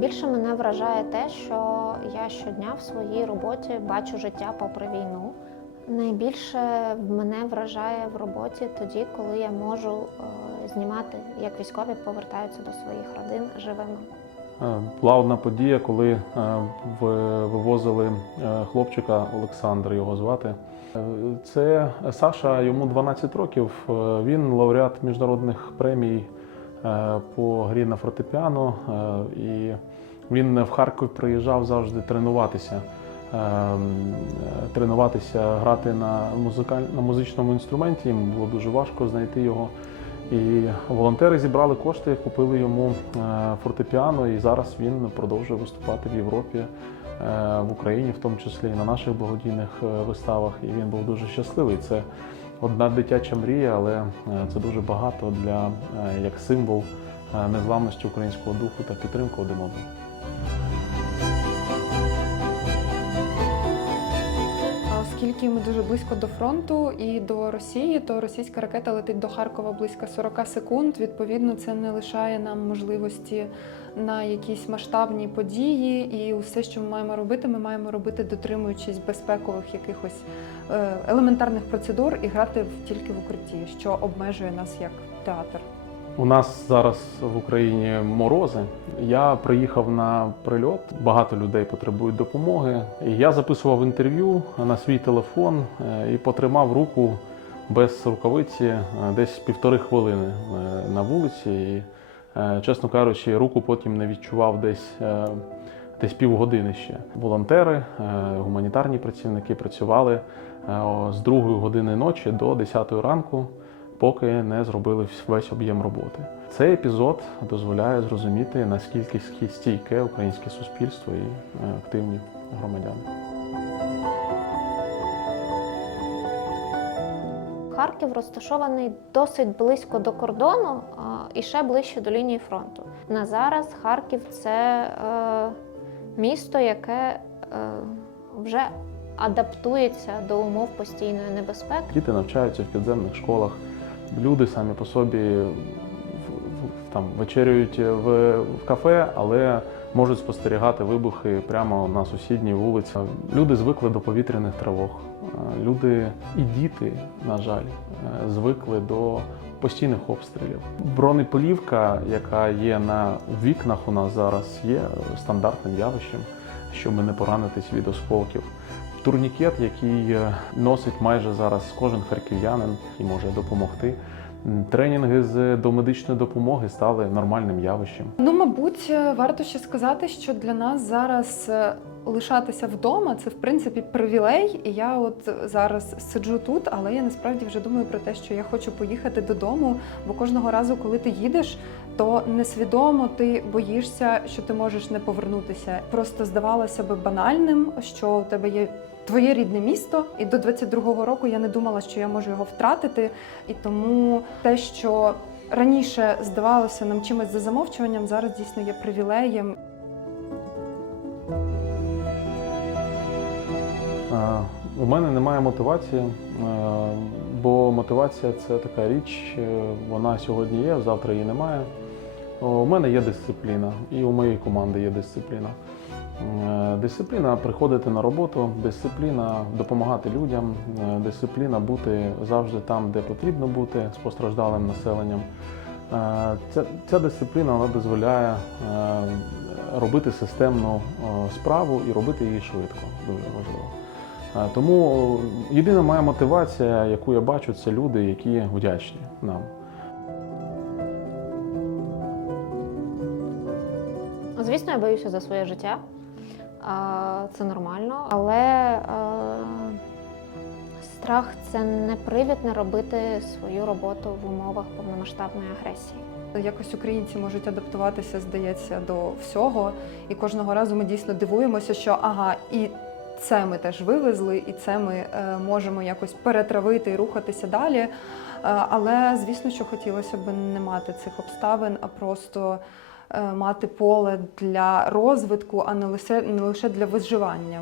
Найбільше мене вражає те, що я щодня в своїй роботі бачу життя попри війну. Найбільше мене вражає в роботі тоді, коли я можу знімати, як військові повертаються до своїх родин живими. Була одна подія, коли вивозили хлопчика, Олександр його звати. Це Саша, йому 12 років, він лауреат міжнародних премій по грі на фортепіано, і він в Харків приїжджав завжди тренуватися, грати на музичному інструменті, йому було дуже важко знайти його. І волонтери зібрали кошти, купили йому фортепіано, і зараз він продовжує виступати в Європі, в Україні, в тому числі і на наших благодійних виставах. І він був дуже щасливий. Це одна дитяча мрія, але це дуже багато як символ незламності українського духу та підтримки один одного. Оскільки ми дуже близько до фронту і до Росії, то російська ракета летить до Харкова близько 40 секунд. Відповідно, це не лишає нам можливості на якісь масштабні події. І все, що ми маємо робити, дотримуючись безпекових якихось елементарних процедур і грати тільки в укритті, що обмежує нас як театр. У нас зараз в Україні морози. Я приїхав на прильот, багато людей потребують допомоги. І я записував інтерв'ю на свій телефон і потримав руку без рукавиці десь 1,5 хвилини на вулиці. І, чесно кажучи, руку потім не відчував десь півгодини ще. Волонтери, гуманітарні працівники працювали з 2 години ночі до 10 ранку, поки не зробили весь об'єм роботи. Цей епізод дозволяє зрозуміти, наскільки стійке українське суспільство і активні громадяни. Харків розташований досить близько до кордону і ще ближче до лінії фронту. На зараз Харків – це місто, яке вже адаптується до умов постійної небезпеки. Діти навчаються в підземних школах, люди самі по собі вечерюють в кафе, але можуть спостерігати вибухи прямо на сусідній вулиці. Люди звикли до повітряних тривог. Люди і діти, на жаль, звикли до постійних обстрілів. Бронеплівка, яка є на вікнах у нас зараз, є стандартним явищем, щоб не поранитись від осколків. Турнікет, який носить майже зараз кожен харків'янин і може допомогти. Тренінги з домедичної допомоги стали нормальним явищем. Мабуть, варто ще сказати, що для нас зараз лишатися вдома – це, в принципі, привілей. І я от зараз сиджу тут, але я насправді вже думаю про те, що я хочу поїхати додому, бо кожного разу, коли ти їдеш, то несвідомо ти боїшся, що ти можеш не повернутися. Просто здавалося би банальним, що у тебе є твоє рідне місто, і до 22-го року я не думала, що я можу його втратити. І тому те, що раніше здавалося нам чимось за замовчуванням, зараз дійсно є привілеєм. У мене немає мотивації, бо мотивація – це така річ, вона сьогодні є, завтра її немає. У мене є дисципліна, і у моєї команди є дисципліна. Дисципліна – приходити на роботу, дисципліна – допомагати людям, дисципліна – бути завжди там, де потрібно бути, з постраждалим населенням. Ця дисципліна вона дозволяє робити системну справу і робити її швидко, дуже важливо. Тому єдина моя мотивація, яку я бачу, це люди, які вдячні нам. Звісно, я боюся за своє життя. Це нормально, але страх – це не привід не робити свою роботу в умовах повномасштабної агресії. Якось українці можуть адаптуватися, здається, до всього. І кожного разу ми дійсно дивуємося, що і це ми теж вивезли, і це ми можемо якось перетравити і рухатися далі. Але, звісно, що хотілося б не мати цих обставин, а просто мати поле для розвитку, а не лише для виживання.